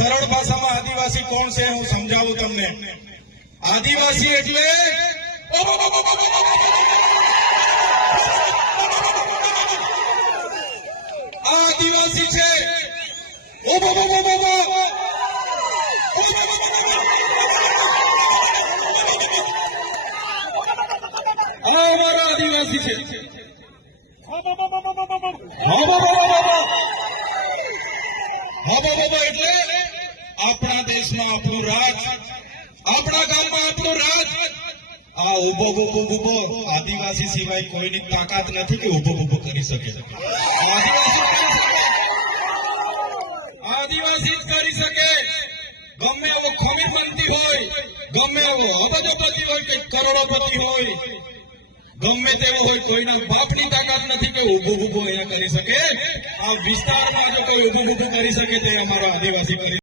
સરળ ભાષામાં આદિવાસી કોણ છે હું સમજાવું તમને. આદિવાસી એટલે આદિવાસી છે અમારા આદિવાસી છે. એટલે આપણા દેશમાં આપણું રાજ, આપણા ગામમાં આપણું રાજ. આ ઉભો આદિવાસી સિવાય કોઈની તાકાત નથી કે ઉભો કરી શકે. આદિવાસી જ કરી શકે. ગમે એવો ખમીરમંતી હોય, ગમે એવો અબજોપતિ હોય કે કરોડોપતિ હોય, ગમે તેવો હોય, કોઈના બાપની તાકાત નથી કે ઉભું અહીંયા કરી શકે. આ વિસ્તારમાં જો કોઈ ઉભું કરી શકે તે અમારો આદિવાસી કરી